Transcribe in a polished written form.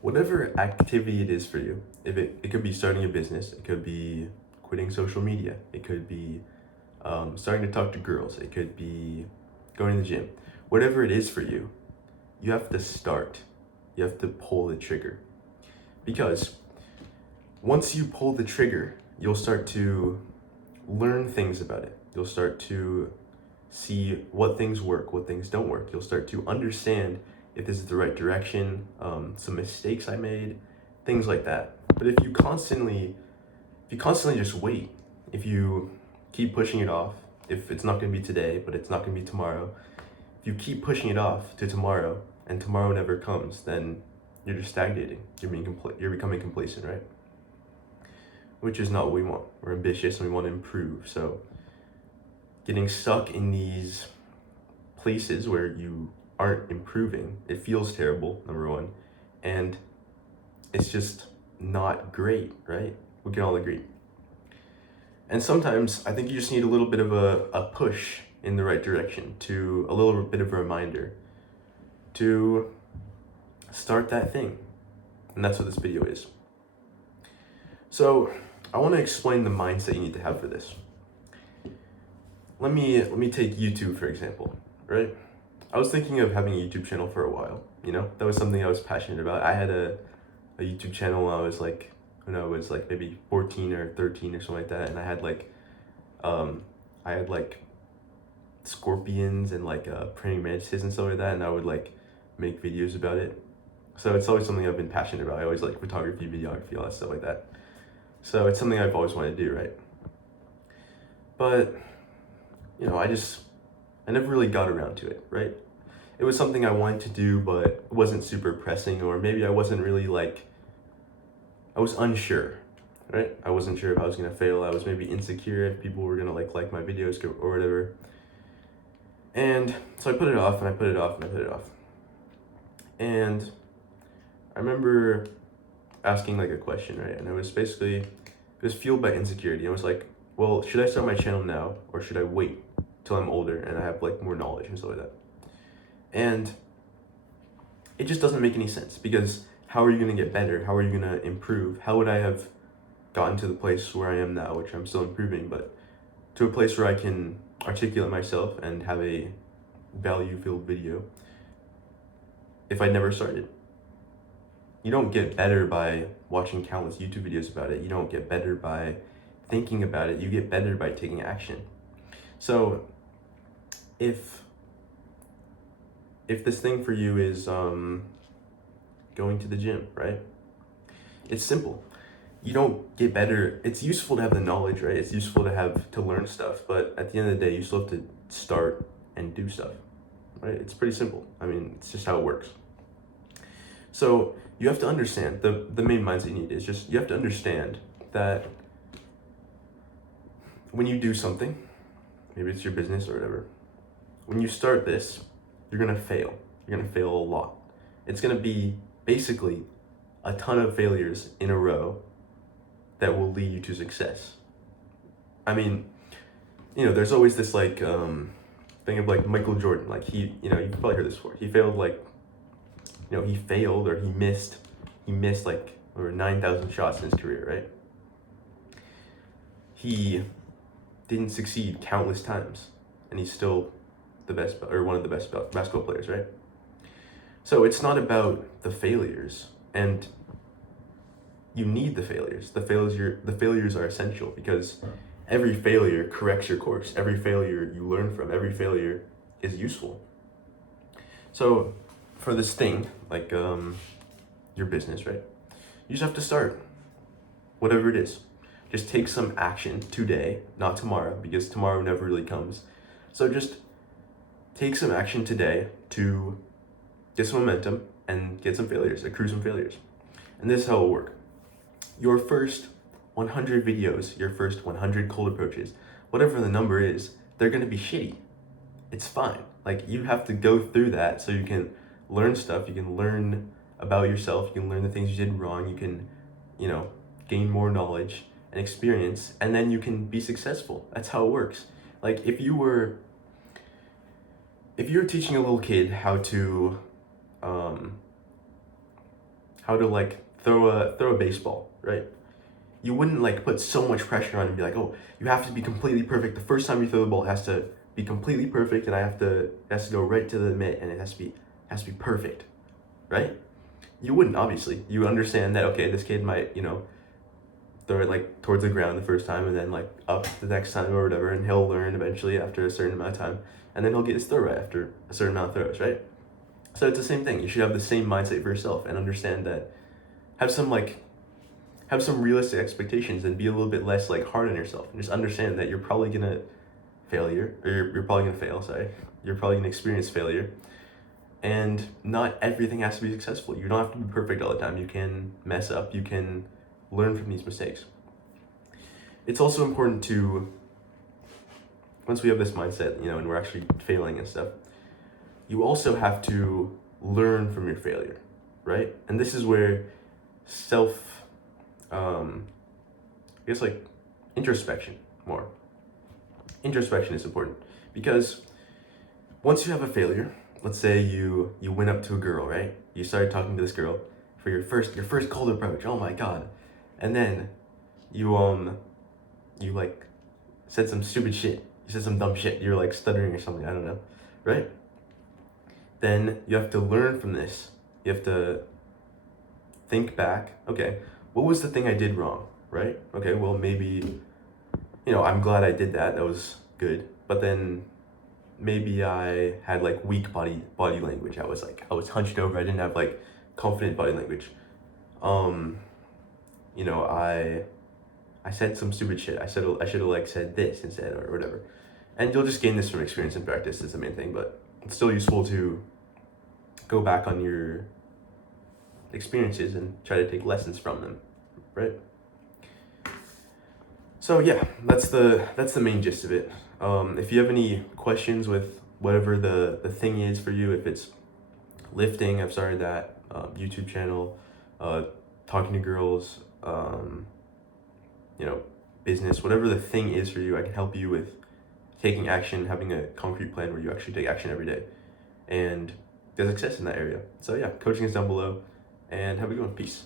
whatever activity it is for you, if it could be starting a business, it could be quitting social media, it could be starting to talk to girls, it could be going to the gym. Whatever it is for you, you have to start. You have to pull the trigger. Because once you pull the trigger, you'll start to learn things about it. You'll start to see what things work, what things don't work. You'll start to understand if this is the right direction, some mistakes I made, things like that. But if you constantly just wait, if you keep pushing it off, if it's not going to be today, but it's not going to be tomorrow, if you keep pushing it off to tomorrow and tomorrow never comes, then you're just stagnating. You're becoming complacent, right? Which is not what we want. We're ambitious and we want to improve. So getting stuck in these places where you aren't improving, it feels terrible, number one, and it's just not great, right? We can all agree. And sometimes I think you just need a little bit of a push in the right direction, to a little bit of a reminder to start that thing. And that's what this video is. So I want to explain the mindset you need to have for this. Let me take YouTube for example, right? I was thinking of having a YouTube channel for a while, that was something I was passionate about. I had a YouTube channel when I was like maybe 14 or 13 or something like that, and I had like scorpions and praying mantises and stuff like that, and I would like make videos about it. So it's always something I've been passionate about. I always like photography, videography, all that stuff like that. So it's something I've always wanted to do, right? But I never really got around to it, right? It was something I wanted to do, but it wasn't super pressing, or maybe I wasn't really I was unsure, right? I wasn't sure if I was gonna fail. I was maybe insecure if people were gonna like my videos or whatever. And so I put it off and I put it off and I put it off. And I remember asking like a question, right? And it was fueled by insecurity. I was like, well, should I start my channel now or should I wait till I'm older and I have like more knowledge and stuff like that? And it just doesn't make any sense, because how are you going to get better? How are you going to improve? How would I have gotten to the place where I am now, which I'm still improving, but to a place where I can articulate myself and have a value-filled video, if I never started? You don't get better by watching countless YouTube videos about it. You don't get better by thinking about it. You get better by taking action. So if this thing for you is going to the gym, right? It's simple. You don't get better. It's useful to have the knowledge, right? It's useful to learn stuff, but at the end of the day, you still have to start and do stuff, right? It's pretty simple. I mean, it's just how it works. So you have to understand, the main mindset you need is just, you have to understand that when you do something, maybe it's your business or whatever, when you start this, you're gonna fail. You're gonna fail a lot. It's gonna be basically a ton of failures in a row that will lead you to success. I mean, there's always this thing of like Michael Jordan. Like you've probably heard this before. He failed he failed or he missed like over 9,000 shots in his career, right? He didn't succeed countless times, and he's still the best, or one of the best basketball players, right? So it's not about the failures, and you need the failures. The failures are essential, because every failure corrects your course. Every failure you learn from. Every failure is useful. So for this thing, like your business, right? You just have to start, whatever it is. Just take some action today, not tomorrow, because tomorrow never really comes. So just take some action today to get some momentum and get some failures, accrue some failures. And this is how it'll work. Your first 100 videos, your first 100 cold approaches, whatever the number is, they're gonna be shitty. It's fine. Like, you have to go through that so you can learn stuff. You can learn about yourself. You can learn the things you did wrong. You can, gain more knowledge and experience, and then you can be successful. That's how it works. Like, if you were teaching a little kid how to how to like throw a baseball, right? You wouldn't like put so much pressure on and be like, oh, you have to be completely perfect. The first time you throw the ball has to be completely perfect, and it has to go right to the mitt, and it has to be perfect, right? You wouldn't, obviously. You understand that, okay, this kid might, throw it like towards the ground the first time and then like up the next time or whatever, and he'll learn eventually after a certain amount of time, and then he'll get his throw right after a certain amount of throws, right? So it's the same thing. You should have the same mindset for yourself and understand that, have some like have some realistic expectations and be a little bit less like hard on yourself, and just understand that you're probably gonna you're probably gonna fail, sorry. You're probably gonna experience failure, and not everything has to be successful. You don't have to be perfect all the time. You can mess up, you can learn from these mistakes. It's also important to, once we have this mindset, and we're actually failing and stuff, you also have to learn from your failure, right? And this is where I guess like introspection more. Introspection is important because once you have a failure, let's say you went up to a girl, right? You started talking to this girl for your first cold approach. Oh my god. And then you like said some stupid shit. You said some dumb shit. You're like stuttering or something. I don't know, right? Then you have to learn from this. You have to think back. Okay, what was the thing I did wrong, right? Okay, well maybe, I'm glad I did that. That was good. But then maybe I had like weak body language. I was hunched over. I didn't have like confident body language. I said some stupid shit. I should have like said this instead or whatever. And you'll just gain this from experience and practice is the main thing, but it's still useful to go back on your experiences and try to take lessons from them, right? So yeah, that's the main gist of it. If you have any questions with whatever the thing is for you, if it's lifting, I've started that YouTube channel, talking to girls, business, whatever the thing is for you, I can help you with taking action, having a concrete plan where you actually take action every day, and get success in that area. So yeah, coaching is down below, and have a good one. Peace.